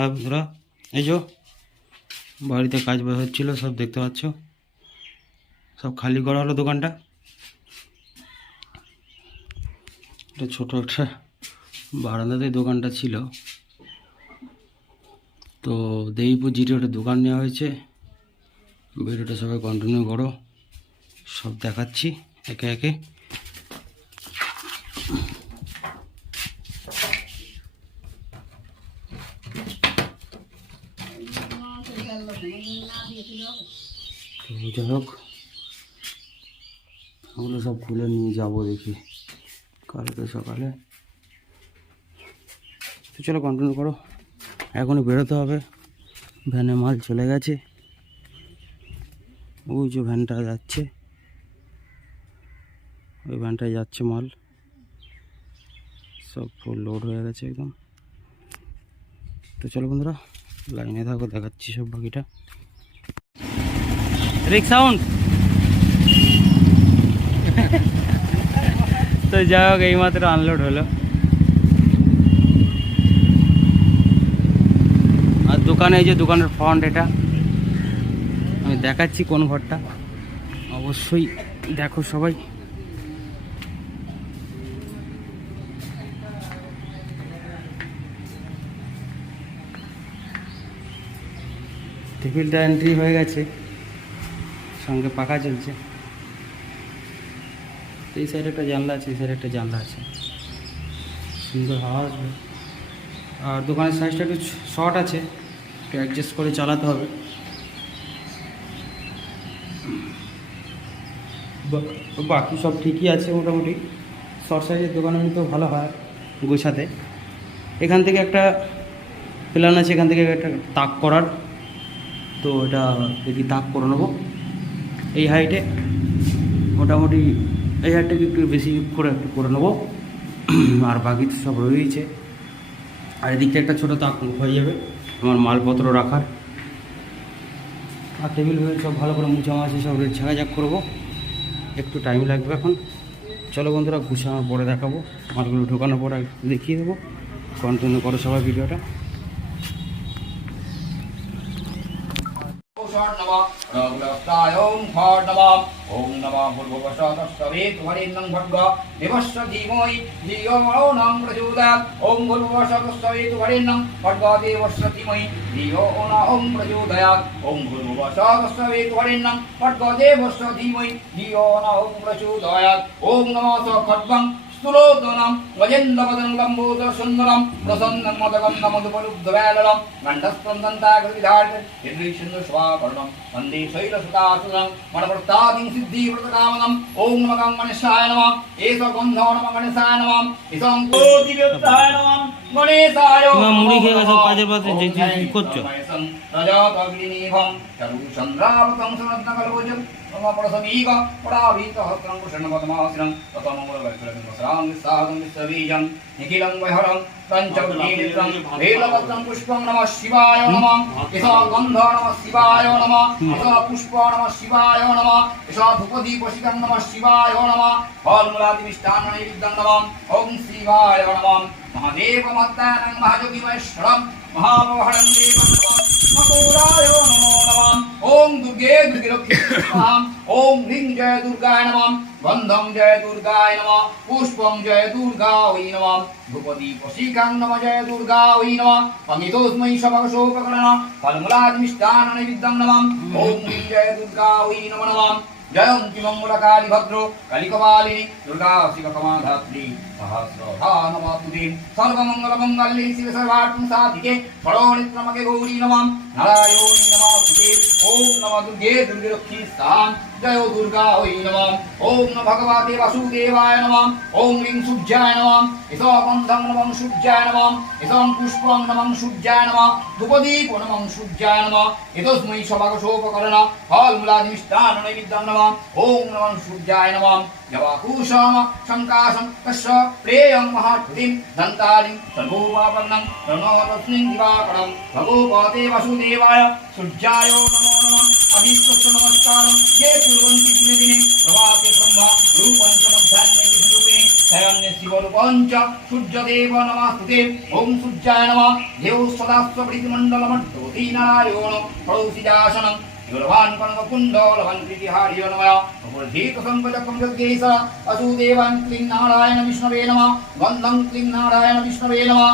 হ্যাঁ বন্ধুরা, এই যে বাড়িতে কাজ বাজ হচ্ছিল, সব দেখতে পাচ্ছ, সব খালি করা হলো দোকানটা। এটা ছোট একটা বারান্দাতে দোকানটা ছিল, তো দেবীপুর জিটিওটা দোকান নেওয়া হয়েছে। ভিডিওটা সবাই কন্টিনিউ করো, সব দেখাচ্ছি একে একে। যাই হোক, ওগুলো সব খুলে নিয়ে যাবো দেখি কালকে সকালে। তো চলো কন্টিনিউ করো, এখনই বেরোতে হবে। ভ্যানে মাল চলে গেছে, ওই যে ভ্যানটা যাচ্ছে, ওই ভ্যানটায় যাচ্ছে মাল, সব ফুল লোড হয়ে গেছে একদম। তো চলো বন্ধুরা, লাইনে থাকো, দেখাচ্ছি সব বাকিটা। রিক সাউন্ড। তো যাই হোক, এইমাত্র আনলোড হলো। আর দোকানে, এই যে দোকানের ফ্রন্ট, এটা আমি দেখাচ্ছি কোন ঘরটা, অবশ্যই দেখো সবাই। টেবিলটা এন্ট্রি হয়ে গেছে, সঙ্গে পাখা চলছে। এই সাইডে একটা জানলা আছে, এই সাইডে একটা জানলা আছে, সুন্দর হাওয়া আসবে। আর দোকানের সাইজটা একটু শর্ট আছে, একটু অ্যাডজাস্ট করে চালাতে হবে। বাকি সব ঠিকই আছে মোটামুটি। শর্ট সাইজের দোকানে তো ভালো হয় গোছাতে। এখান থেকে একটা প্ল্যান আছে, এখান থেকে একটা তাক করার, তো এটা দেখি তাক করে নেবো এই হাইটে। মোটামুটি এই হাইটটাকে একটু বেশি করে একটু করে নেবো, আর বাকি তো সব রয়েছে। আর এদিকটা একটা ছোটো তাক হয়ে যাবে আমার মালপত্র রাখার। আর টেবিল ফেবিল সব ভালো করে মুছামাছি সব ঝাঁকাঝাঁক করবো, একটু টাইম লাগবে এখন। চলো বন্ধুরা, গুছানোর পরে দেখাবো, মালগুলো ঢোকানোর পরে দেখিয়ে দেবো। কন্টিনিউ করো সবাই ভিডিওটা। ओम नमः भूर्भुवस्सुवेतुवरेण्यं भर्गो देवस्य धीमहि धियो न प्रचोदयात्। ओम भूर्भुवस्सुवेतुवरेण्यं भर्गो देवस्य धीमहि धियो न प्रचोदयात्। ओम भूर्भुवस्सुवेतुवरेण्यं भर्गो देवस्य धीमहि धियो न प्रचोदयात्। ओम नमः खड्गं स्तुलोदनं वजेन्द्रपदं लम्बोदरसुन्दरं प्रसन्नं मदगन्धमधुपलुब्धवेलनं गण्डस्पन्दन्ताकृतिधारितं यद्रीशन्दुष्वाकर्णं वन्दे शैलसुतासुरं मनप्रतादिं सिद्धिव्रतकामनं। ओं नमः गणेशाय नमः, एष गन्धो नमः गणेशाय नमः, एषं ज्योतिव्यक्ताय नमः गणेशाय মুড়ি খেয়ে গেছো, কাজের পাত্রে যে করছো। रजतग्निनिभं चरुचन्द्रावतं सुरत्नकल्पजं ममपरसमीक पराभीतहस्त्रं कृष्णपद्मासनं ततमङ्गलवैकुलबिम्बसरां विस्सादं विश्वबीजं निखिलं वैहरं पञ्चवटीनेत्रं वेलपत्रं पुष्पं नमः शिवाय नमः। एषा गन्ध नमः शिवाय नमः, एषा पुष्प नमः शिवाय नमः, एषा धूपदीपशिखं नमः शिवाय नमः, फलमूलादिमिष्टान्ननैवेद्यं नमः। ॐ शिवाय नमः। महादेवमत्तानं महायोगिमहेश्वरं महामोहनं देवं नमः। मकोराय नमो नमः। ओम दुर्गे दुर्गिरक्षे नमः। ओम ह्रीं जय दुर्गाय नमः। गन्धं जय दुर्गाय नमः। पुष्पं जय दुर्गायै नमः। धूपदीपशिखं नमः जय दुर्गायै नमः। अमितोस्मै शपकशोपकर्ण फलमूलादिमिष्टान्ननैवेद्यं नमः। ओम ह्रीं जय दुर्गायै नमो नमः। जयन्ती मंगलकाली भद्रो कलिकपालिनी दुर्गा शिवकमाधात्री सहस्रधा नमस्तुते। सर्वमंगलमंगल्ये शिवे सर्वार्थं साधिके शरणोत्तमके गौरी नमः नारायणी नमस्तुते। ओम नमः दुर्गे दुर्गिरक्षी स्थान जय दुर्गा वै नमः। ओम नमः भगवते वासुदेवाय नमः। ओम ह्रीं सूर्याय नमः। एषा गन्धं नमः सूर्याय नमः। एषं पुष्पं नमः सूर्याय नमः। धूपदीप नमः सूर्याय नमः। एतस्मै शोभकशोपकर्ण फलमूलादिमिष्टान्ननैवेद्यं नमः। ओम नमः सूर्याय नमः। जवाकुशम शंकाशं तस्य प्रेयं महात्तिं दन्तालिं सर्वोपापन्नं प्रणोतस्मिन् दिवाकरं भगवते वासुदेवाय सूर्याय नमो नमः। अधिष्ठस्य नमस्कारं ये कुर्वन्ति दिने दिने प्रभाते ब्रह्म रूपं च मध्याह्ने विष्णुरूपिणे शयन्य शिवरूपञ्च सूर्यदेव नमस्ते ॐ सूर्याय नमः देव सदास्वृतिमण्डलमड्डोति नारायण परोसिजासनं शिवलवान् कनककुण्डलवान् कृतिहार्य नमः उपधीतसम्पदकं जगदीश असुदेवान् क्लीं नारायण विष्णवे नमः गन्धं क्लीं नारायण विष्णवे नमः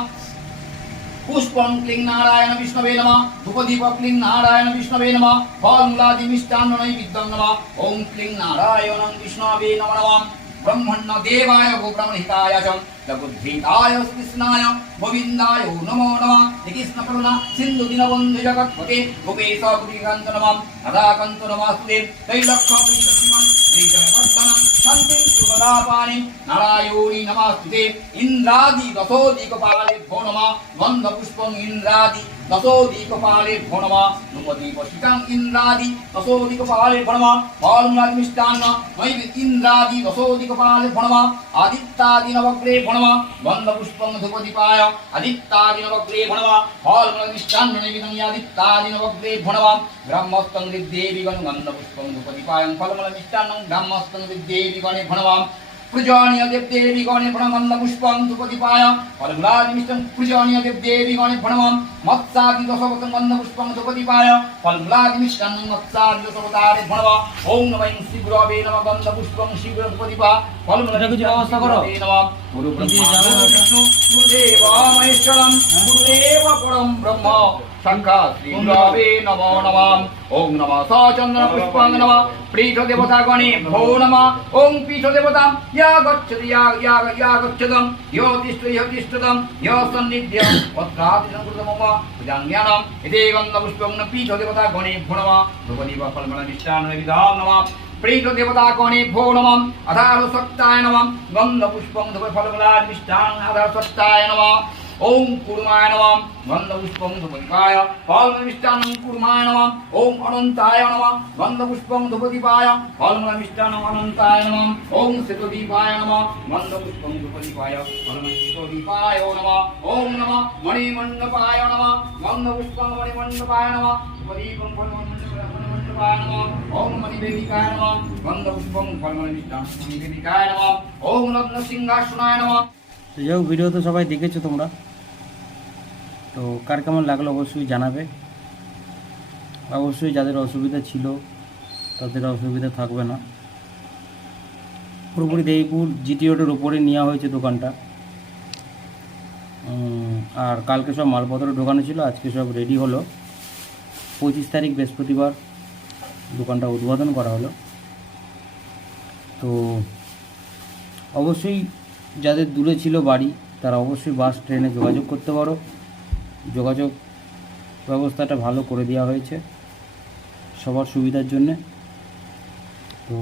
पुष्पं क्लीं नारायण विष्णवे नमः धूपदीप क्लीं नारायण विष्णवे नमः फलमूलादि मिष्टान्न नैवेद्यं नमः ॐ क्लीं नारायण विष्णवे नमः ब्रह्मण्य देवाय गोब्रह्मणहिताय च लघुद्धीताय कृष्णाय गोविन्दाय नमो नमः कृष्ण करुणा सिन्धु दीनबन्धु जगत्पते गोपेश गुरुकान्त नमः राधाकान्त नमस्ते त्रैलक्ष्यं श्रीजयवर्धनं शान्तिं सुखदापानि नारायणी नमस्ते इन्द्रादि दशोदिकपालेभ्यो नमः गन्धपुष्पं इन्द्रादि दशोदिकपालेभ्यो नमः धूपदीपशिखां इन्द्रादि दशोदिकपालेभ्यो नमः फलमूलादिमिष्टान्न नैवेद्यं इन्द्रादि दशोदिकपालेभ्यो नमः आदित्यादि नवग्रेभ्यो नमः गन्धपुष्पं धूपदीपाय आदित्यादि नवग्रेभ्यो नमः फलमूलादिमिष्टान्न नैवेद्यं आदित्यादि नवग्रेभ्यो नमः ब्रह्मस्तं देवी गन्धपुष्पं धूपदीपाय फलमूलादिमिष्टान्नं ब्रह्मस्तं देवी गणेभ्यो नमः पूजनीय देवी गणेभ्यो नमः गन्धपुष्पं धूपदीपाय फलमूलादिमिष्टं पूजनीय देवी गणेभ्यो नमः मत्स्यादि दशवतं गन्धपुष्पं धूपदीपाय फलमूलादिमिष्टान्नं मत्स्यादि दशवतारेभ्यो नमः ॐ नमः शिवगुरवे नमः गन्धपुष्पं शिवगुरुपदीपा फलमूलादिमिष्टान्नं नमः गुरु ब्रह्मा विष्णु गुरुदेव महेश्वरं गुरुदेव परं ब्रह्म शंकर श्रीगुरवे नमो नमः ओम नमः सचंद्र पुष्पांग नमः पीठ देवता गणे भो नमः ओम पीठ देवता या गच्छति या गच्छतम यो तिष्ठतम यो सन्निध्य वस्त्रादि संकृतम मम पूजान्यानम इति गन्ध पुष्पं पीठ देवता गणे भो नमः भगवती फलमल निष्ठान विधान नमः प्रीत देवता गणे भो नमः अधार सत्ताय नमः गन्ध पुष्पं फलमल निष्ठान अधार सत्ताय नमः ओम कुर्माय नमः गन्धपुष्पं धूपदीपाय फलमूलमिष्टान्नं कुर्माय नमः ओम अनन्ताय नमः गन्धपुष्पं धूपदीपाय फलमूलमिष्टान्नं अनन्ताय नमः ओम शीतदीपाय नमः गन्धपुष्पं धूपदीपाय फलमूलदीपाय नमः ओम नमः मणिमण्डपाय नमः गन्धपुष्पं मणिमण्डपाय नमः धूपदीपं फलमूलमण्डपाय नमः ओम मणिवेदिकाय नमः गन्धपुष्पं फलमूलमिष्टान्नं मणिवेदिकाय नमः ओम रत्नसिंहासनाय नमः। তো যাই হোক, ভিডিও তো সবাই দেখেছো তোমরা, তো কার কেমন লাগলো অবশ্যই জানাবে। অবশ্যই যাদের অসুবিধা ছিল তাদের অসুবিধা থাকবে না। পুরোপুরি দেবীপুর জিটি রোডের উপরে নেওয়া হয়েছে দোকানটা। আর কালকে সব মালপত্র ঢোকানো ছিল, আজকে সব রেডি হলো। 25 তারিখ বৃহস্পতিবার দোকানটা উদ্বোধন করা হলো। তো অবশ্যই যাদের দূরে ছিল বাড়ি তারা অবশ্যই বাস ট্রেনে যোগাযোগ করতে পারো। যোগাযোগ ব্যবস্থাটা ভালো করে দেওয়া হয়েছে সবার সুবিধার জন্যে। তো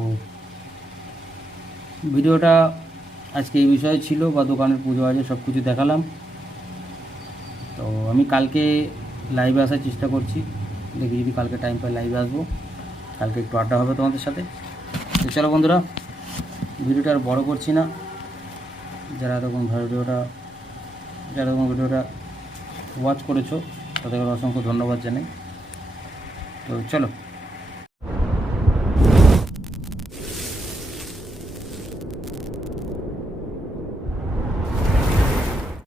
ভিডিওটা আজকে এই বিষয়ে ছিল, বা দোকানের পুজো আজে সব কিছু দেখালাম। তো আমি কালকে লাইভে আসার চেষ্টা করছি, দেখি যদি কালকে টাইম পাই লাইভে আসবো। কালকে একটু আড্ডা হবে তোমাদের সাথে। তো চলো বন্ধুরা, ভিডিওটা আর বড় করছি না। যারা এরকম ভিডিওটা ওয়াচ করেছো তাদেরকে অসংখ্য ধন্যবাদ জানাই। তো চলো।